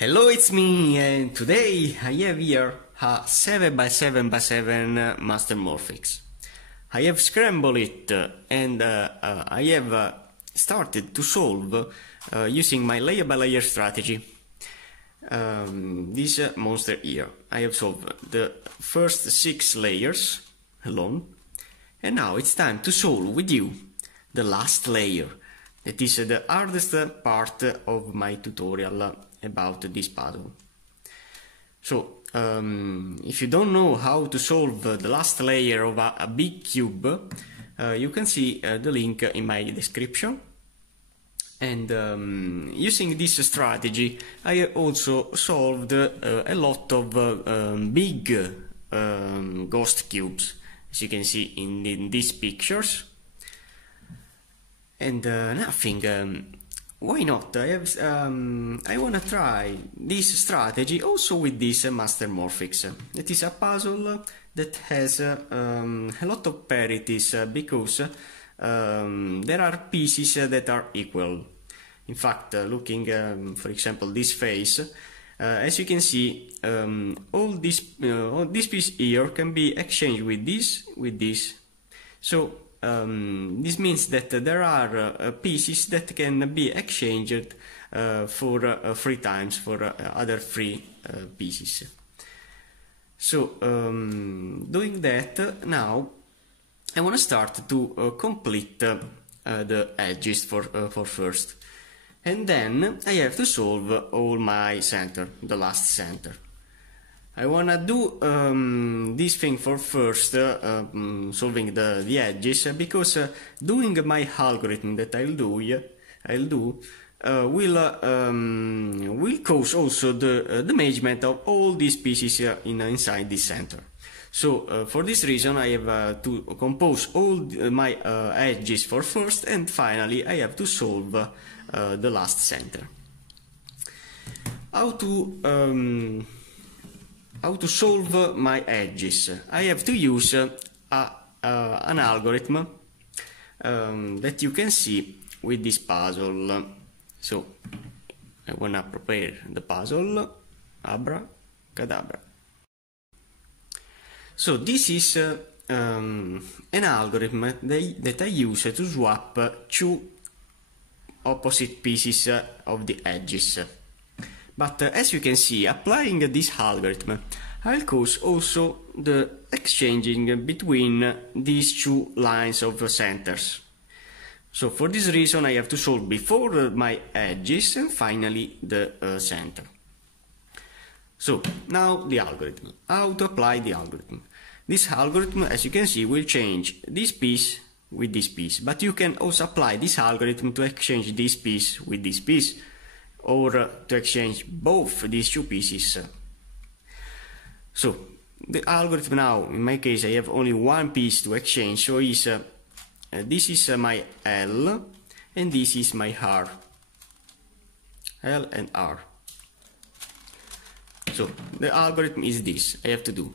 Hello, it's me, and today I have here a 7x7x7 Mastermorphix. I have scrambled it and I have started to solve using my layer by layer strategy this monster here. I have solved the first 6 layers alone, and now it's time to solve with you the last layer. That is the hardest part of my tutorial about this puzzle. So, if you don't know how to solve the last layer of a big cube, you can see the link in my description. And using this strategy, I also solved a lot of big ghost cubes, as you can see in these pictures. And nothing. Why not? I wanna try this strategy also with this Mastermorphix. It is a puzzle that has a lot of parities because there are pieces that are equal. In fact, looking, for example, this face, as you can see, all this piece here can be exchanged with this. So this means that there are pieces that can be exchanged for 3 times for other 3 pieces. So doing that, now I want to start to complete the edges for first, and then I have to solve all my center, the last center. I wanna do this thing for first, solving the edges, because doing my algorithm that I'll do will cause also the management of all these pieces inside this center. So for this reason I have to compose all my edges for first, and finally I have to solve the last center. How to solve my edges? I have to use an algorithm that you can see with this puzzle. So I wanna prepare the puzzle. Abracadabra. So this is an algorithm that I use to swap 2 opposite pieces of the edges. But as you can see, applying this algorithm, I'll cause also the exchanging between these 2 lines of centers. So for this reason I have to solve before my edges and finally the center. So now the algorithm. How to apply the algorithm? This algorithm, as you can see, will change this piece with this piece, but you can also apply this algorithm to exchange this piece with this piece, or to exchange both these 2 pieces. So the algorithm now, in my case, I have only 1 piece to exchange, so this is my L and this is my R. L and R. So the algorithm is this. I have to do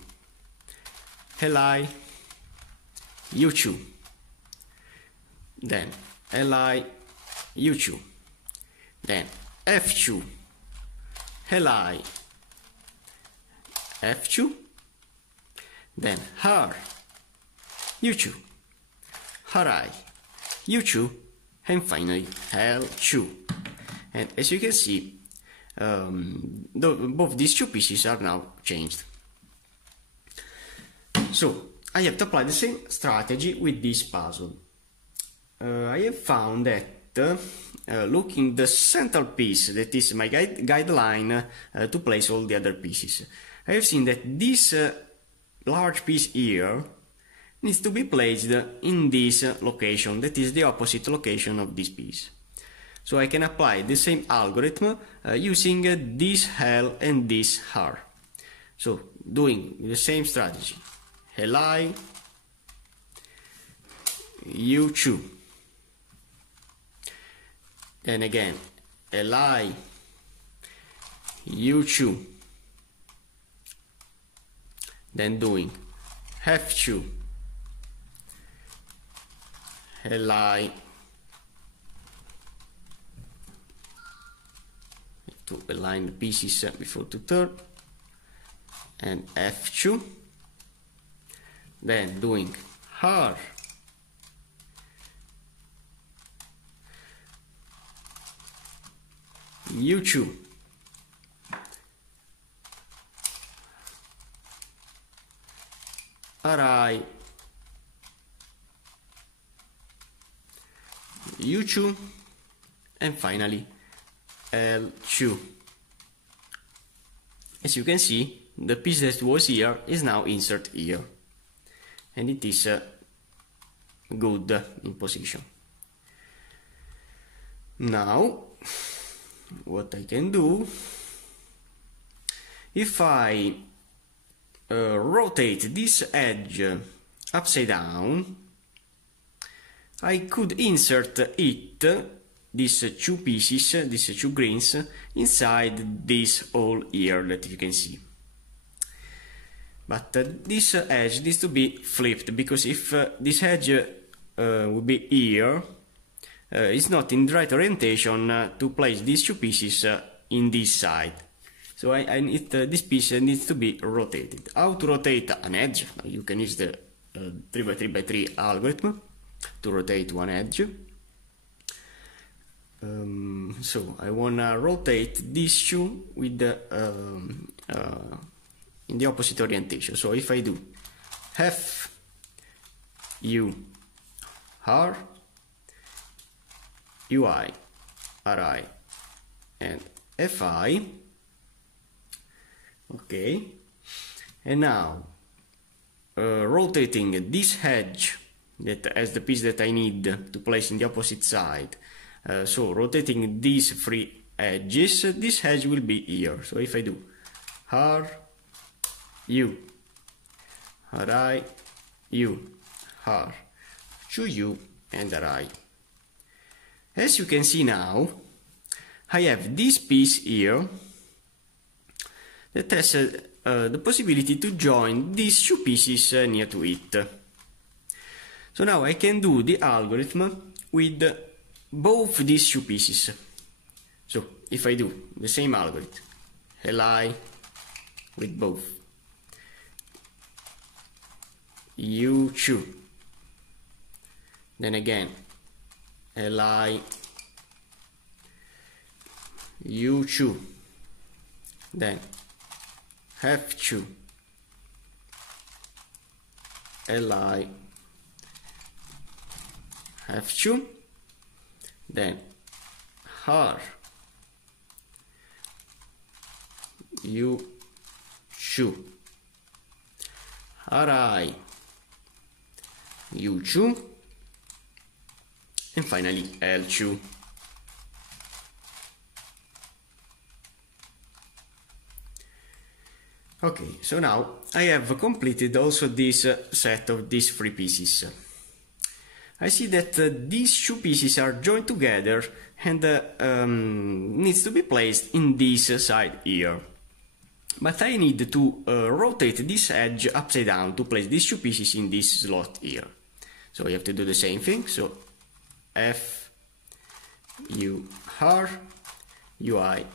Li U2, then Li U2, then F2, Li F2, then R U2, Ri U2, and finally L2. And as you can see, both these 2 pieces are now changed. So I have to apply the same strategy with this puzzle. I have found that looking the central piece, that is my guideline to place all the other pieces, I have seen that this large piece here needs to be placed in this location, that is the opposite location of this piece. So I can apply the same algorithm using this L and this R. So doing the same strategy, Li U2, then again Li U2, then doing F2, Li to align the pieces before to turn, and F2, then doing R, U2, RI, U2, and finally L2. As you can see, the piece that was here is now inserted here, and it is good in position. Now, what I can do, if I rotate this edge upside down, I could insert it, these two pieces, these two grains, inside this hole here that you can see. But this edge needs to be flipped, because if this edge would be here, it's not in the right orientation to place these two pieces in this side. So I need this piece needs to be rotated. How to rotate an edge? You can use the 3x3x3 algorithm to rotate one edge. So I wanna rotate these two with the in the opposite orientation. So if I do F, U, R, UI, RI, and FI, okay, and now rotating this edge that as the piece that I need to place in the opposite side. So rotating these three edges, this edge will be here. So if I do R, U, RI, U, R, 2U, and RI. As you can see now, I have this piece here that has the possibility to join these two pieces near to it. So now I can do the algorithm with both these two pieces. So if I do the same algorithm, Li with both, U2, then again Li, U2, then F2, Li, F2, then R, U2, RI, U2, and finally L2. Okay, so now I have completed also this set of these three pieces. I see that these two pieces are joined together and needs to be placed in this side here. But I need to rotate this edge upside down to place these two pieces in this slot here. So you have to do the same thing. So F, U, R, UI,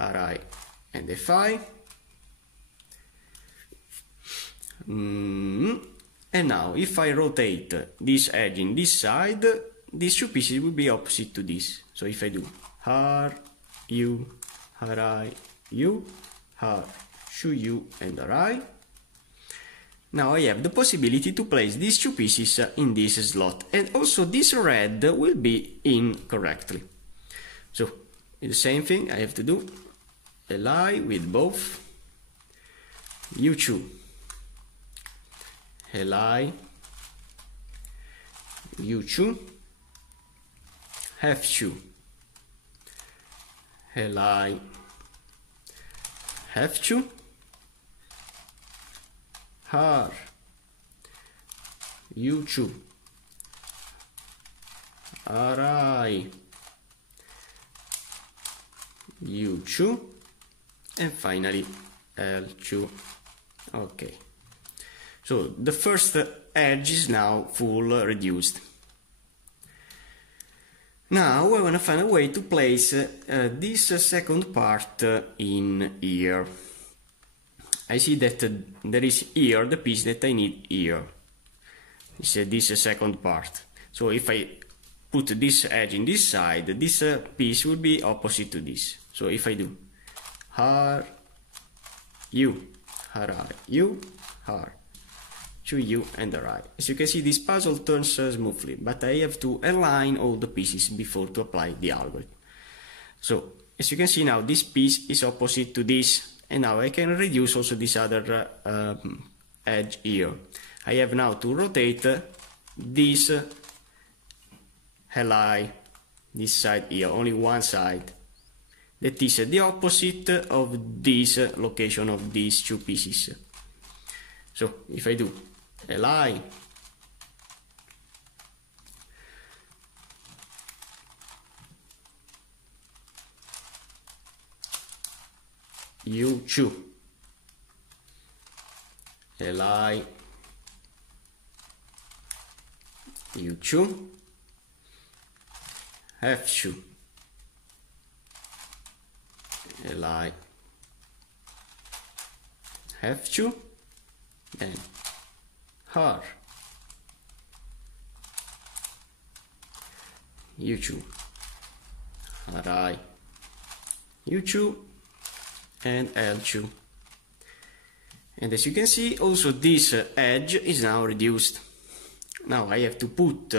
RI, and FI. And now if I rotate this edge in this side, these two pieces will be opposite to this. So if I do R, U, RI, U, R, 2U, and RI, now I have the possibility to place these two pieces in this slot, and also this red will be in correctly. So the same thing I have to do, Li with both, U2, Li, U2, F2, Li, F2, R, U2, RI, U2, and finally L2. Okay, so the first edge is now full reduced. Now I want to find a way to place this second part in here. I see that there is here the piece that I need here. This second part. So if I put this edge in this side, this piece will be opposite to this. So if I do har, you, har, you, har, to you and the right. As you can see, this puzzle turns smoothly, but I have to align all the pieces before to apply the algorithm. So as you can see now, this piece is opposite to this, and now I can reduce also this other edge here. I have now to rotate this li, this side here, only one side. That is the opposite of this location of these two pieces. So if I do li, u2, li, u2, f2, li, f2, then har, u2, ri, u2, and l2. And as you can see, also this edge is now reduced. Now I have to put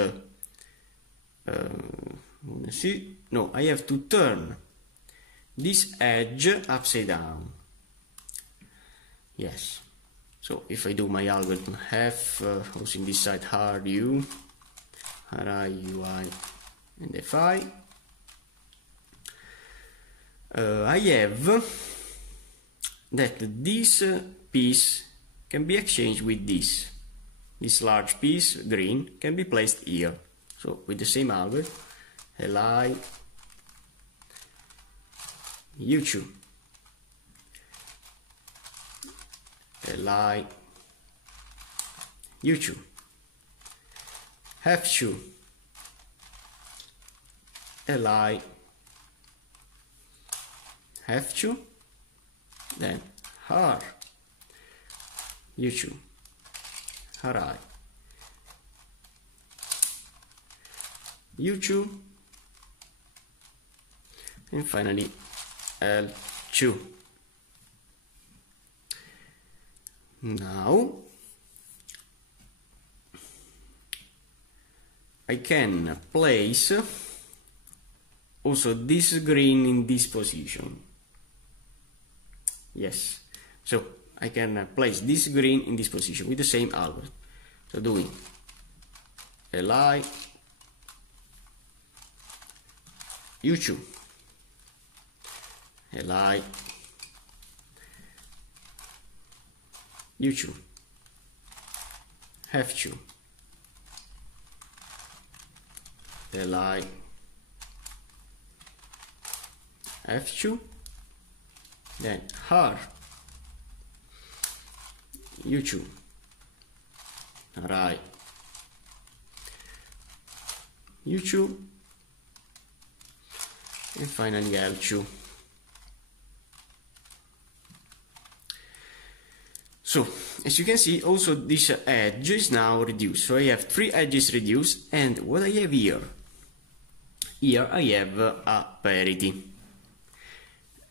I have to turn this edge upside down. Yes. So if I do my algorithm f, also in this side har u, ri, ui, and fi, I have that this piece can be exchanged with this. This large piece, green, can be placed here. So with the same algorithm, li, u2, li, u2, f2, li, f2, then har, u2, ri, u2, and finally l2. Now I can place also this green in this position. Yes, so I can place this green in this position with the same algorithm. So doing li, u2, li, u2, f2, li, f2, then har, u2, ri, u2, and finally l2. So as you can see, also this edge is now reduced. So I have 3 edges reduced, and what I have here? Here I have a parity.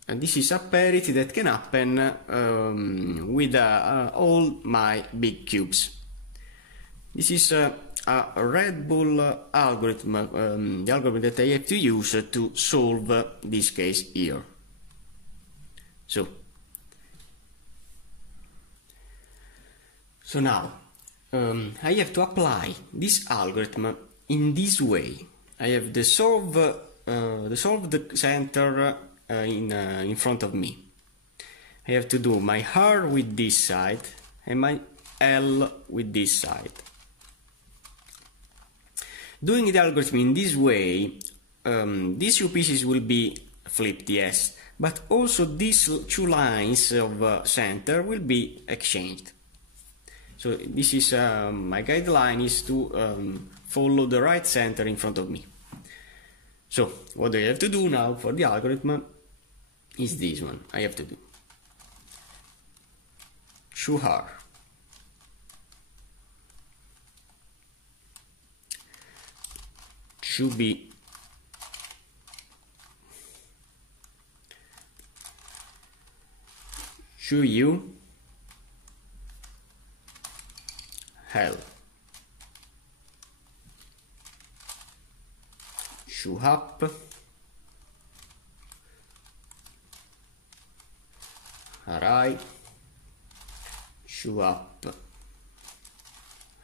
And this is a parity that can happen with all my big cubes. This is a Red Bull algorithm, the algorithm that I have to use to solve this case here. So now I have to apply this algorithm in this way. I have the solved center in front of me. I have to do my R with this side and my L with this side. Doing the algorithm in this way, these two pieces will be flipped, yes, but also these two lines of center will be exchanged. So this is my guideline is to follow the right center in front of me. So what I have to do now for the algorithm is this one. I have to do show R, should be show you hell, show up, array, show up,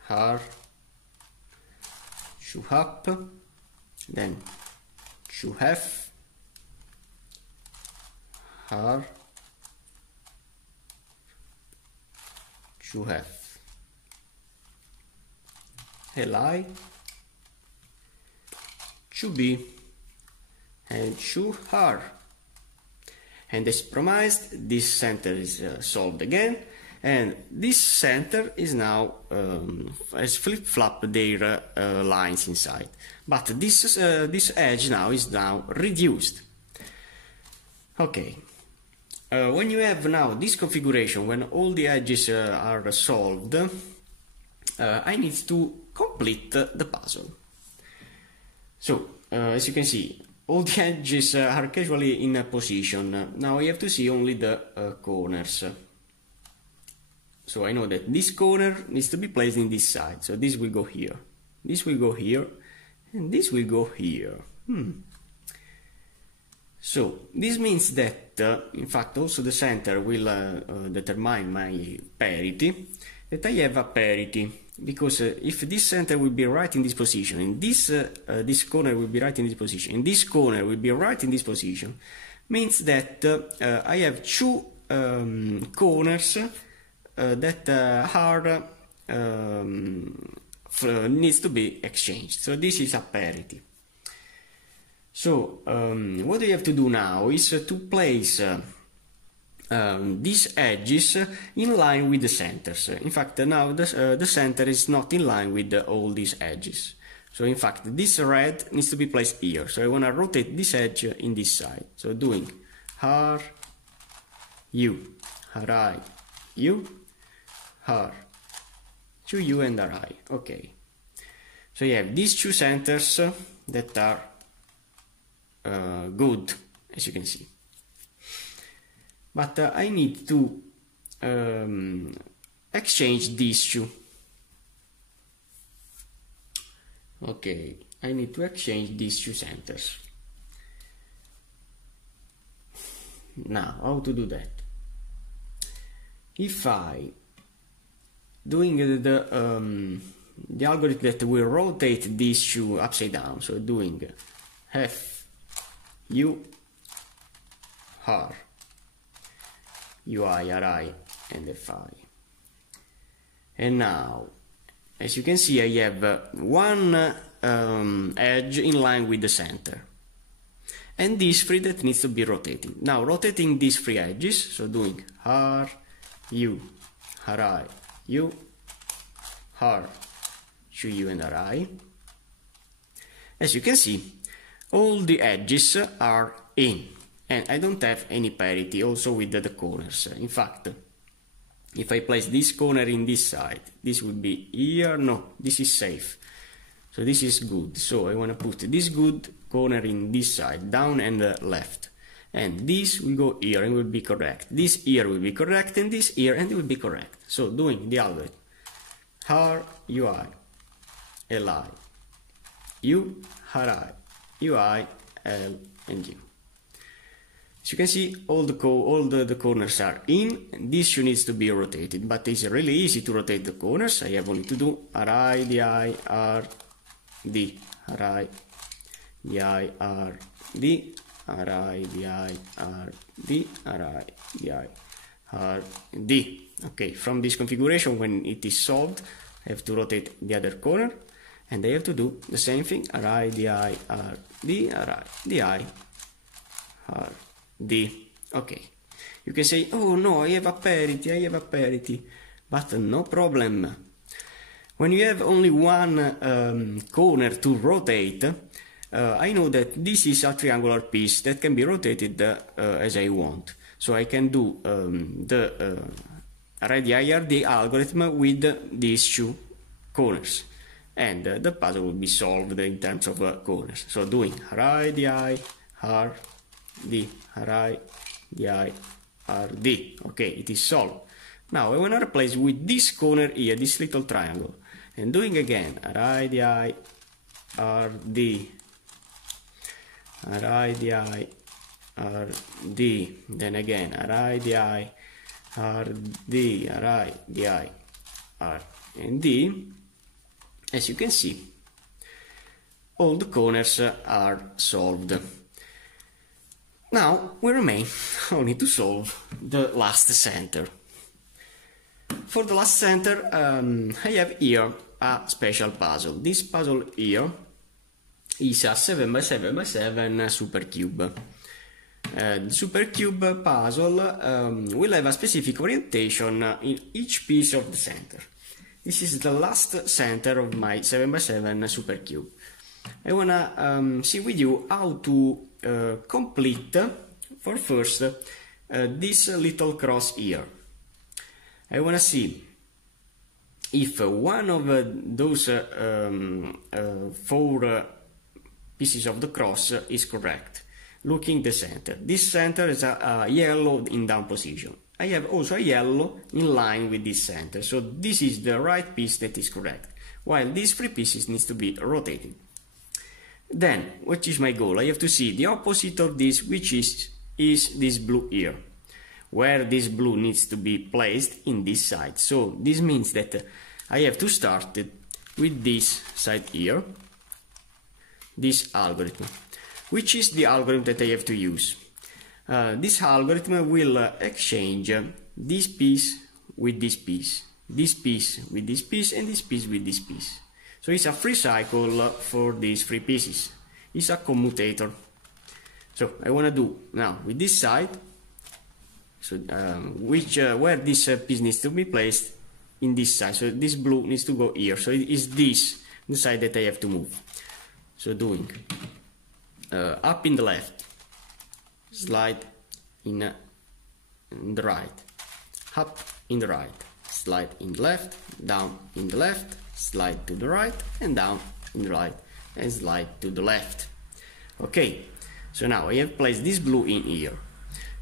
har, show up, then show have, har, show have, li, should be, and show har. And as promised, this center is solved again, and this center is now has flip-flopped their lines inside. But this edge now is now reduced. Okay. When you have now this configuration, when all the edges are solved, I need to complete the puzzle. So, as you can see, all the edges are casually in a position. Now I have to see only the corners. So I know that this corner needs to be placed in this side. So this will go here, this will go here, and this will go here. So this means that, in fact, also the center will determine my parity, that I have a parity. Because if this center will be right in this position, and this corner will be right in this position, and this corner will be right in this position, means that I have two corners that are needs to be exchanged. So this is a parity. So what I have to do now is to place these edges in line with the centers. In fact, now the center is not in line with all these edges. So in fact, this red needs to be placed here. So I want to rotate this edge in this side. So doing har, u, harai, u, har, to u and harai. Okay. So you have these two centers that are good, as you can see. But I need to exchange these two. Okay, I need to exchange these two centers. Now, how to do that? If I doing the algorithm that will rotate these two upside down, so doing f u har UI, RI, and FI. And now, as you can see, I have one edge in line with the center, and this three that needs to be rotated. Now, rotating these three edges, so doing har, u, harai, u, har, to u and ri. As you can see, all the edges are in. And I don't have any parity also with the corners. In fact, if I place this corner in this side, this would be here. No, this is safe. So this is good. So I want to put this good corner in this side, down and left. And this will go here and will be correct. This here will be correct, and this here and it will be correct. So doing the algorithm. Har, UI, li, u, harai, ui, l, and u. As you can see, all the corners are in, and this shoe needs to be rotated, but it's really easy to rotate the corners. I have only to do ri, di, r, d, ri, di, r, d, ri, di, r, d, ri, di, r, d. Okay, from this configuration, when it is solved, I have to rotate the other corner, and I have to do the same thing, ri, di, r, d, ri, di, r, d. Okay, you can say, oh no, I have a parity, but no problem. When you have only one corner to rotate, I know that this is a triangular piece that can be rotated as I want. So I can do the radii algorithm with these two corners, and the puzzle will be solved in terms of corners. So doing radii RD, radii RD. Okay, it is solved. Now I want to replace with this corner here, this little triangle, and doing again radii RD, radii RD, then again radii RD, radii R and D. As you can see, all the corners are solved. Now we remain only to solve the last center. For the last center, I have here a special puzzle. This puzzle here is a 7x7x7 supercube. The supercube puzzle will have a specific orientation in each piece of the center. This is the last center of my 7x7 supercube. I wanna see with you how to complete, for first, this little cross here. I wanna see if one of those 4 pieces of the cross is correct. Looking the center. This center is a yellow in down position. I have also a yellow in line with this center. So this is the right piece that is correct, while these 3 pieces needs to be rotated. Then, what is my goal? I have to see the opposite of this, which is this blue here, where this blue needs to be placed in this side. So this means that I have to start with this side here, this algorithm. Which is the algorithm that I have to use? This algorithm will exchange this piece with this piece, this piece with this piece, and this piece with this piece. So it's a free cycle for these 3 pieces. It's a commutator. So I want to do now with this side, so where this piece needs to be placed in this side. So this blue needs to go here. So it is this the side that I have to move. So doing up in the left, slide in the right, up in the right, slide in the left, down in the left, slide to the right, and down in the right, and slide to the left. Okay, so now I have placed this blue in here.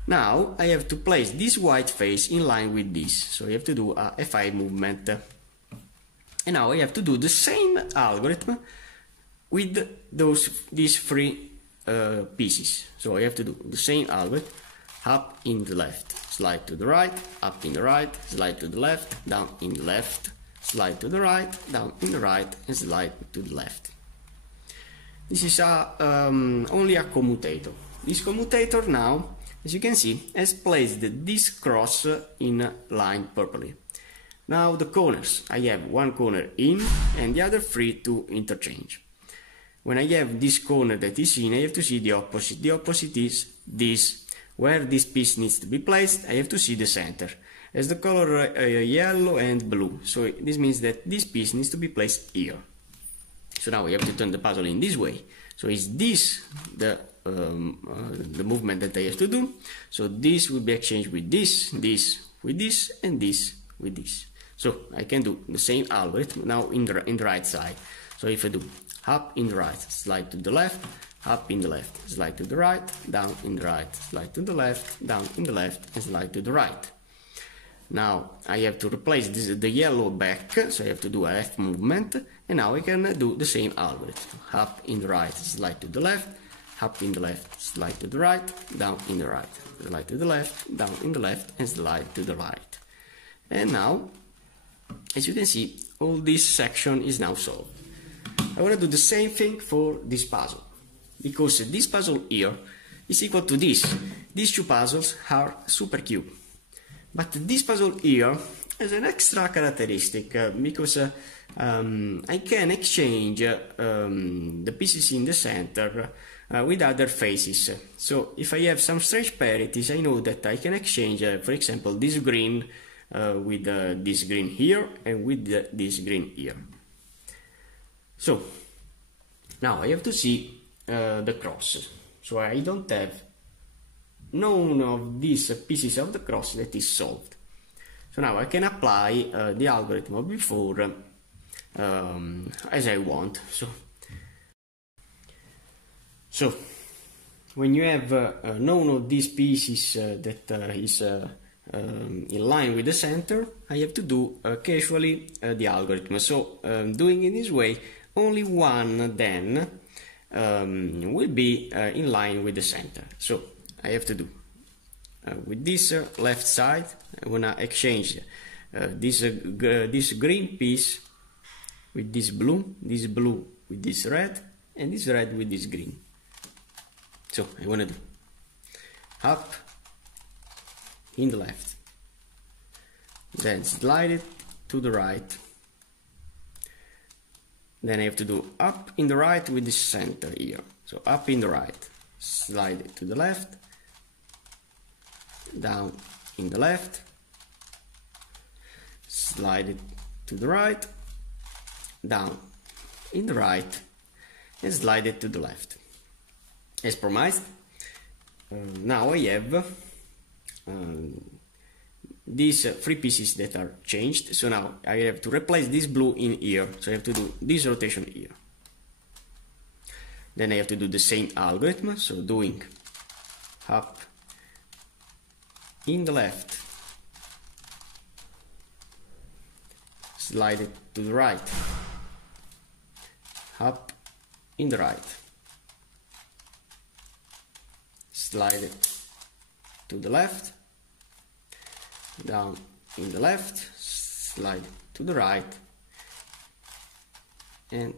Now I have to place this white face in line with this, so I have to do a F5 movement. And now I have to do the same algorithm with these 3 pieces. So I have to do the same algorithm: up in the left, slide to the right, up in the right, slide to the left, down in the left, slide to the right, down in the right, and slide to the left. This is only a commutator. This commutator now, as you can see, has placed this cross in line properly. Now the corners, I have one corner in and the other 3 to interchange. When I have this corner that is in, I have to see the opposite. The opposite is this. Where this piece needs to be placed, I have to see the center, as the color yellow and blue. So this means that this piece needs to be placed here. So now we have to turn the puzzle in this way. So is this the movement that I have to do? So this will be exchanged with this, this with this, and this with this. So I can do the same algorithm now in the right side. So if I do up in the right, slide to the left, up in the left, slide to the right, down in the right, slide to the left, down in the left, and slide to the right. Now I have to replace the yellow back, so I have to do a F movement, and now I can do the same algorithm. Up in the right, slide to the left, up in the left, slide to the right, down in the right, slide to the left, down in the left, and slide to the right. And now, as you can see, all this section is now solved. I want to do the same thing for this puzzle, because this puzzle here is equal to this. These 2 puzzles are supercube. But this puzzle here has an extra characteristic, because I can exchange the pieces in the center with other faces. So if I have some strange parities, I know that I can exchange, for example, this green with this green here, and with this green here. So now I have to see the cross. So I don't have none of these pieces of the cross that is solved. So now I can apply the algorithm of before as I want. So when you have none of these pieces that is in line with the center, I have to do casually the algorithm. So doing it this way, only one then will be in line with the center. So I have to do with this left side, I wanna exchange this green piece with this blue with this red, and this red with this green. So I wanna do up in the left, then slide it to the right, then I have to do up in the right with the center here. So up in the right, slide it to the left, down in the left, slide it to the right, down in the right, and slide it to the left. As promised, now I have these three pieces that are changed. So now I have to replace this blue in here, so I have to do this rotation here. Then I have to do the same algorithm, so doing up in the left, slide it to the right, up in the right, slide it to the left, down in the left, slide to the right, and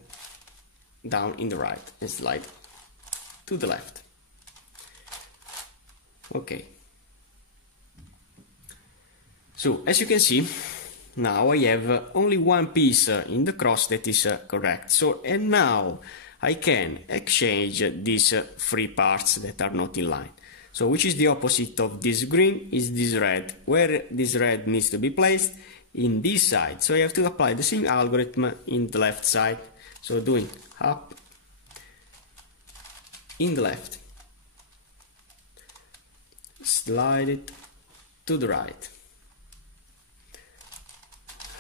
down in the right, and slide to the left. Okay. So as you can see, now I have only one piece in the cross that is correct. So, and now I can exchange these three parts that are not in line. So which is the opposite of this green is this red, where this red needs to be placed in this side. So I have to apply the same algorithm in the left side. So doing up in the left, slide it to the right,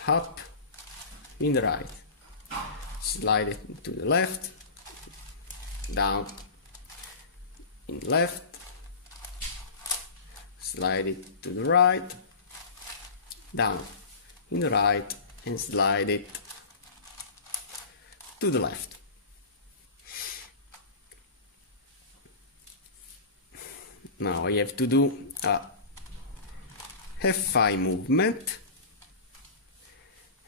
up in the right, slide it to the left, down in the left, slide it to the right, down in the right, and slide it to the left. Now I have to do a F5 movement,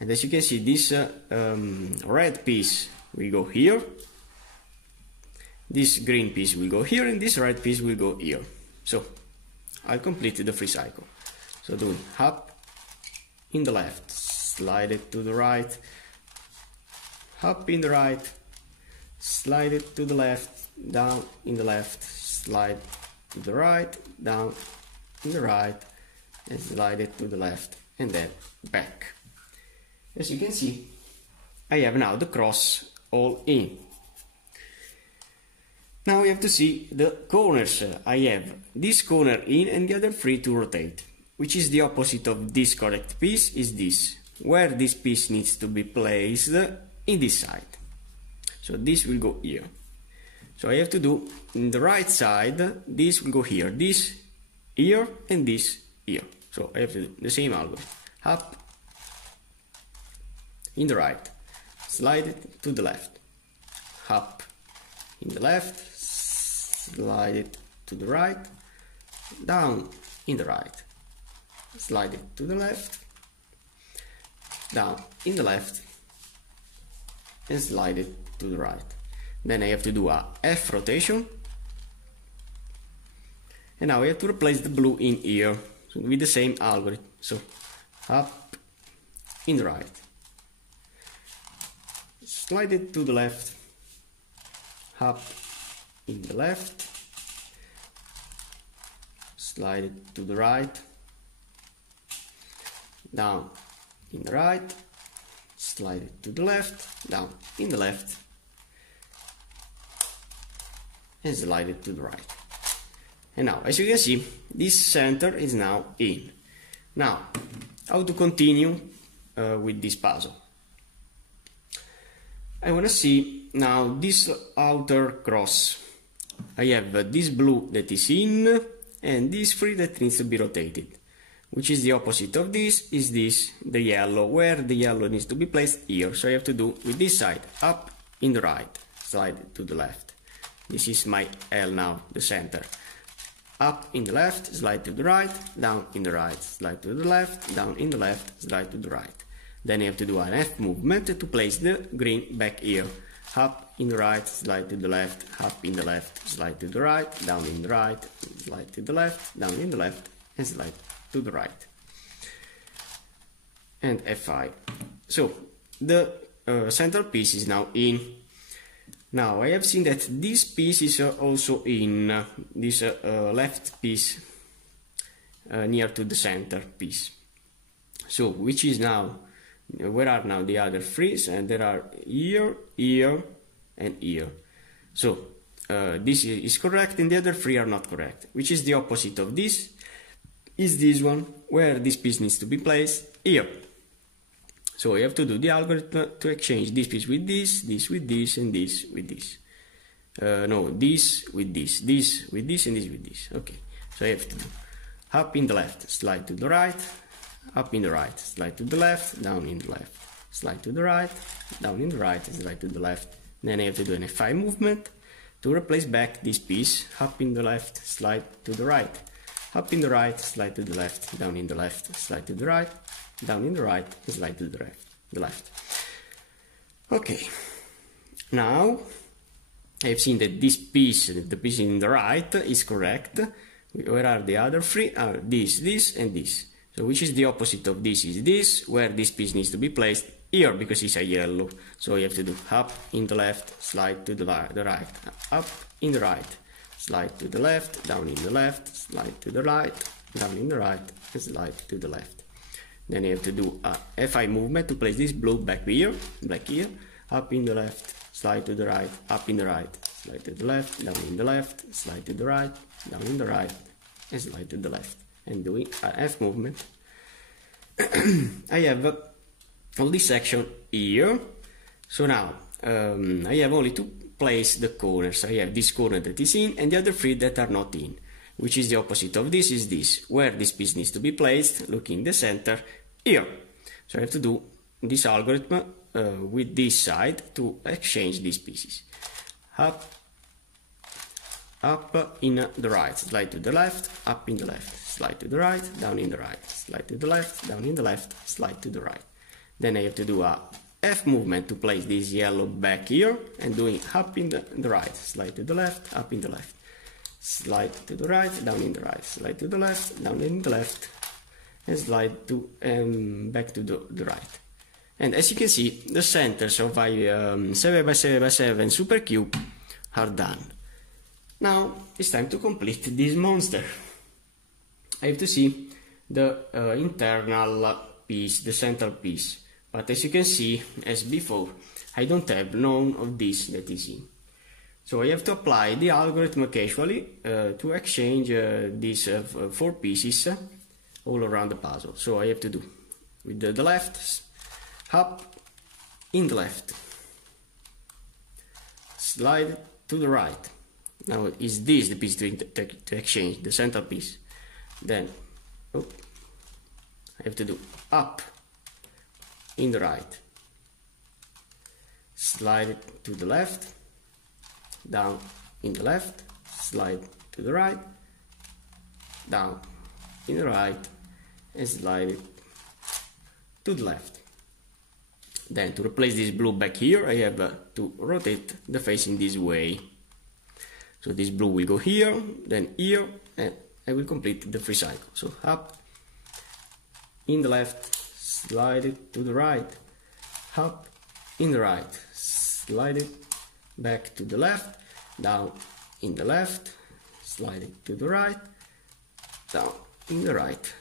and as you can see, this red piece will go here, this green piece will go here, and this red piece will go here. So I'll complete the free cycle. So doing up in the left, slide it to the right, up in the right, slide it to the left, down in the left, slide to the right, down in the right, and slide it to the left, and then back. As you can see, I have now the cross all in. Now we have to see the corners. I have this corner in and the other three to rotate. Which is the opposite of this correct piece is this, where this piece needs to be placed in this side. So this will go here. So I have to do in the right side, this will go here, this here, and this here. So I have to do the same algorithm. Up in the right, slide it to the left, up in the left, slide it to the right, down in the right, slide it to the left, down in the left, and slide it to the right. Then I have to do a F rotation, and now I have to replace the blue in here with the same algorithm. So up in the right, slide it to the left, up in the left, slide it to the right, down in the right, slide it to the left, down in the left, and slide it to the right. And now, as you can see, this center is now in. Now, how to continue with this puzzle? I want to see now this outer cross. I have this blue that is in and this free that needs to be rotated. Which is the opposite of this, is this, the yellow, where the yellow needs to be placed here. So I have to do with this side, up in the right, slide to the left. This is my L now, the center. Up in the left, slide to the right, down in the right, slide to the left, down in the left, slide to the right. Then you have to do an F movement to place the green back here. Up in the right, slide to the left, up in the left, slide to the right, down in the right, slide to the left, down in the left, and slide to the right. And F5. So the centerpiece is now in. Now I have seen that this piece is also in, this left piece near to the center piece. So which is now, where are now the other three? And there are here, here, and here. So this is correct and the other three are not correct. Which is the opposite of this? Is this one, where this piece needs to be placed here. So you have to do the algorithm to exchange this piece with this with this, and this with this. No, this with this with this, and this with this. Okay, so I have to do up in the left, slide to the right, up in the right, slide to the left, down in the left, slide to the right, down in the right, slide to the left. Then I have to do an F5 movement to replace back this piece, up in the left, slide to the right, up in the right, slide to the left, down in the left, slide to the right, down in the right, and slide to the left. Okay, now I've seen that this piece, the piece in the right, is correct. Where are the other three? Are this, this, and this. So which is the opposite of this is this, where this piece needs to be placed here, because it's a yellow. So you have to do up in the left, slide to the right, up in the right, slide to the left, down in the left, slide to the right, down in the right, and slide to the left. Then you have to do a F5 movement to place this blue back here, up in the left, slide to the right, up in the right, slide to the left, down in the left, slide to the right, down in the right, and slide to the left. And doing an F movement, I have all this section here. So now I have only to place the corners. I have this corner that is in and the other three that are not in. Which is the opposite of this is this, where this piece needs to be placed, looking the center, here. So I have to do this algorithm with this side to exchange these pieces. Up in the right, slide to the left, up in the left, slide to the right, down in the right, slide to the left, down in the left, slide to the right. Then I have to do a F movement to place this yellow back here, and doing up in the right, slide to the left, up in the left. Slide to the right, down in the right, slide to the left, down in the left, and slide to back to the right. And as you can see, the centers of my 7x7x7 super cube are done. Now it's time to complete this monster. I have to see the internal piece, the central piece. But as you can see, as before, I don't have none of this that is in. So I have to apply the algorithm casually to exchange these 4 pieces all around the puzzle. So I have to do with the left, up in the left, slide to the right. Now is this the piece to exchange, the central piece. Then I have to do up in the right, slide it to the left, down in the left, slide to the right, down in the right, and slide it to the left. Then to replace this blue back here, I have to rotate the face in this way. So this blue will go here, then here, and I will complete the free cycle. So up in the left, slide it to the right, up in the right, slide it back to the left, down in the left, slide it to the right, down in the right,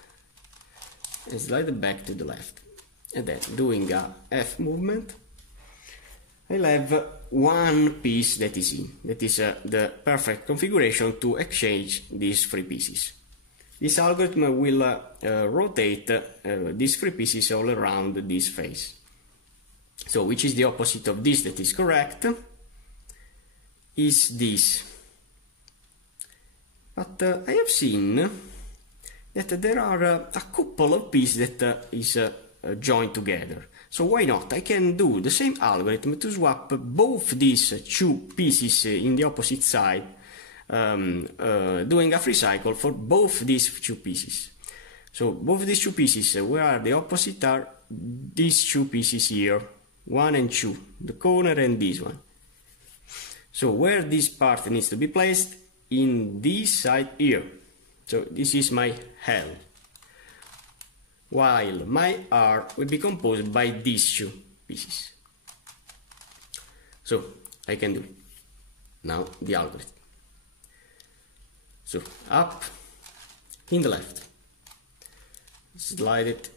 and slide it back to the left. And then doing a F movement, I'll have one piece that is in. That is the perfect configuration to exchange these three pieces. This algorithm will rotate these three pieces all around this face. So, which is the opposite of this that is correct, is this. But I have seen that there are a couple of pieces that is joined together. So why not? I can do the same algorithm to swap both these two pieces in the opposite side, doing a free cycle for both these two pieces. So both these two pieces, where are the opposite, are these two pieces here, 1 and 2, the corner and this one. So where this part needs to be placed, in this side here. So this is my L, while my R will be composed by these two pieces. So I can do now the algorithm. So up in the left, slide it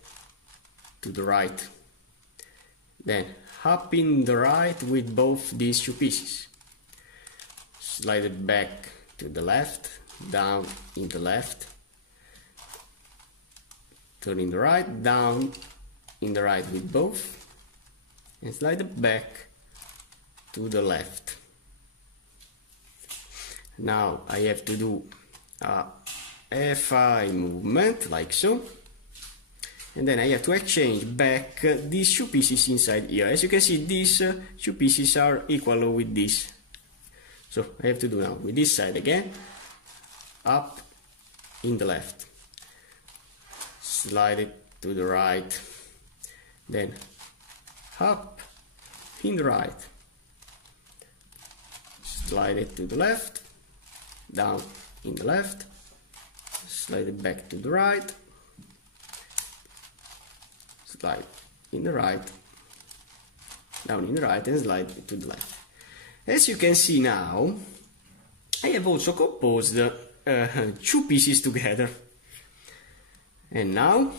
to the right, then up in the right with both these two pieces, slide it back to the left, down in the left, turn in the right, down in the right with both, and slide it back to the left. Now I have to do a Fi movement like so, and then I have to exchange back these two pieces inside here. As you can see, these two pieces are equal with this. So I have to do now with this side again, up in the left, slide it to the right, then up in the right, slide it to the left, down in the left, slide it back to the right, slide in the right, down in the right, and slide it to the left. As you can see now, I have also composed two pieces together. And now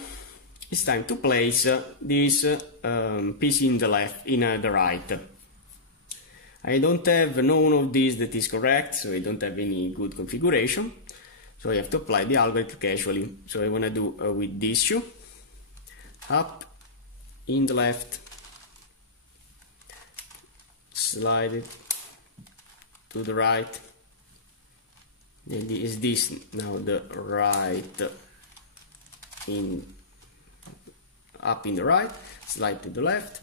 it's time to place this piece in the left, in the right. I don't have none of these that is correct, so I don't have any good configuration. So I have to apply the algorithm casually. So I want to do with these two, up in the left, slide it to the right, and is this now the right in up in the right, slide to the left,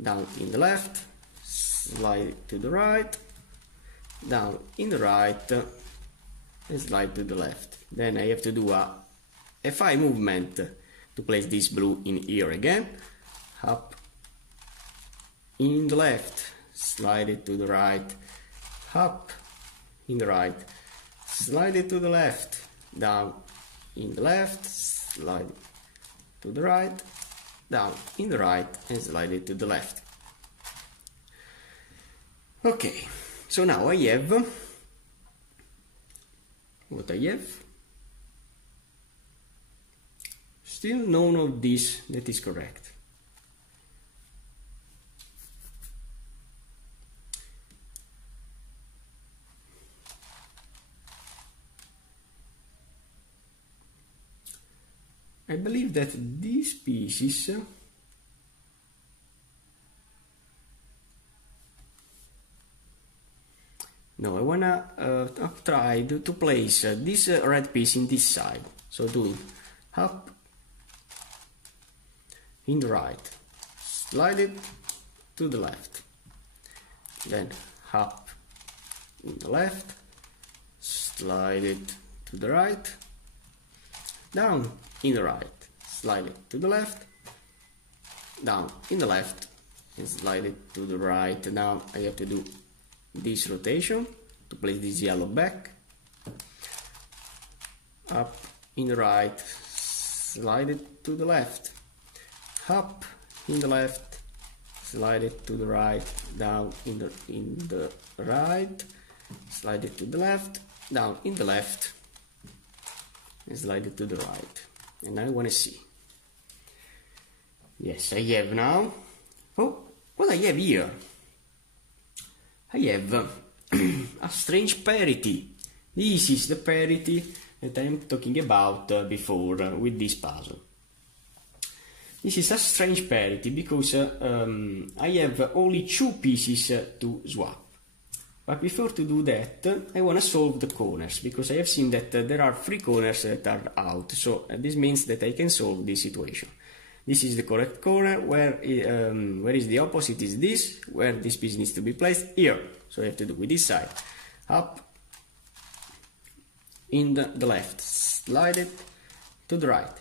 down in the left, slide to the right, down in the right, and slide to the left. Then I have to do a Fi movement to place this blue in here again, up in the left, slide it to the right, up in the right, slide it to the left, down in the left, slide it to the right, down in the right, and slide it to the left. Okay, so now I have what I have. Still none of this that is correct. I believe that these pieces no, I wanna try to place this red piece in this side. So do up in the right, slide it to the left, then up in the left, slide it to the right, down in the right, slide it to the left, down in the left, and slide it to the right. Now I have to do this rotation to place this yellow back, up in the right, slide it to the left, up in the left, slide it to the right, down in the right, slide it to the left, down in the left, and slide it to the right. And I want to see. Yes, I have now. Oh, what I have here? I have a strange parity. This is the parity that I am talking about before with this puzzle. This is a strange parity because I have only 2 pieces to swap. But before to do that, I want to solve the corners, because I have seen that there are 3 corners that are out. So this means that I can solve this situation. This is the correct corner. Where is the opposite is this, where this piece needs to be placed here. So I have to do with this side. Up in the left, slide it to the right.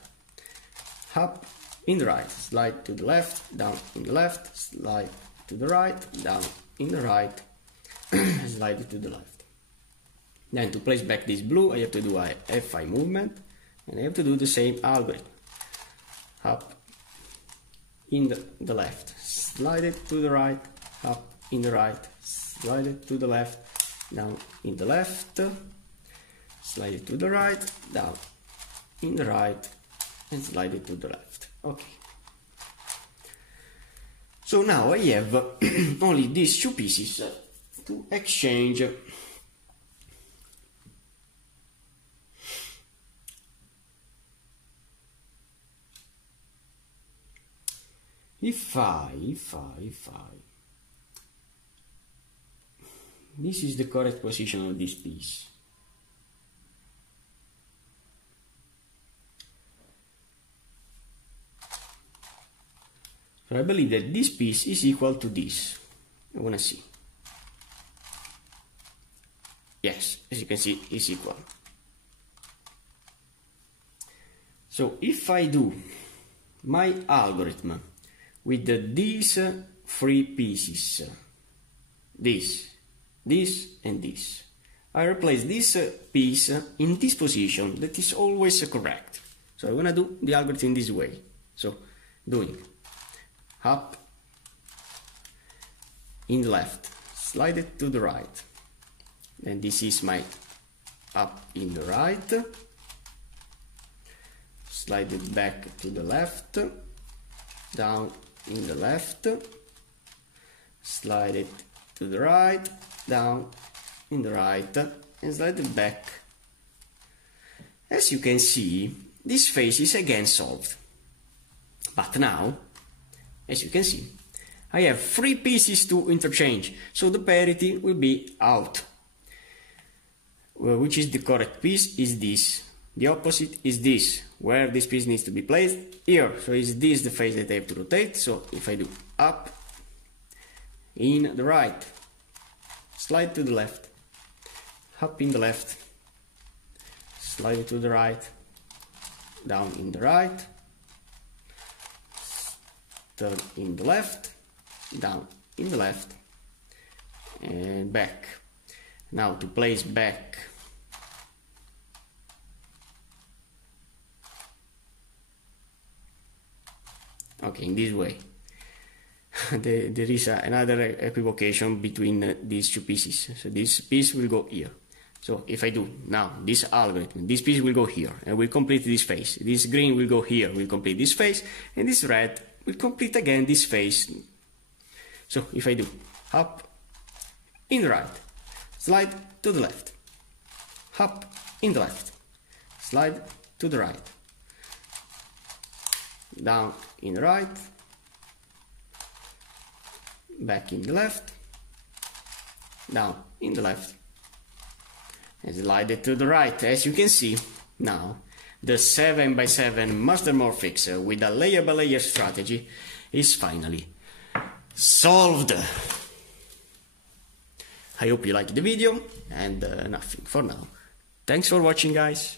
Up in the right, slide to the left, down in the left, slide to the right, down in the right, slide it to the left. Then to place back this blue, I have to do a F5 movement, and I have to do the same algorithm. Up in the left, slide it to the right, up in the right, slide it to the left, down in the left, slide it to the right, down in the right, and slide it to the left. Okay. So now I have only these 2 pieces to exchange. If I, this is the correct position of this piece. So I believe that this piece is equal to this. I want to see. Yes, as you can see, it's equal. So if I do my algorithm with these 3 pieces, this, and this, I replace this piece in this position that is always correct. So I want to do the algorithm this way. So doing up in the left, slide it to the right, and this is my up in the right, slide it back to the left, down in the left, slide it to the right, down in the right, and slide it back. As you can see, this phase is again solved. But now, as you can see, I have 3 pieces to interchange, so the parity will be out. Well, which is the correct piece is this. The opposite is this, where this piece needs to be placed here. So is this the phase that I have to rotate? So if I do up, in the right, slide to the left, up in the left, slide to the right, down in the right, turn in the left, down in the left, and back. Now to place back okay, in this way. There is another equivocation between these 2 pieces. So this piece will go here. So if I do now this algorithm, this piece will go here and will complete this phase. This green will go here, will complete this phase, and this red will complete again this phase. So if I do up in the right, slide to the left, up in the left, slide to the right, down in the right, back in the left, down in the left, and slide it to the right. As you can see, now the 7x7 Mastermorphix with a layer by layer strategy is finally solved. I hope you liked the video, and nothing for now. Thanks for watching, guys.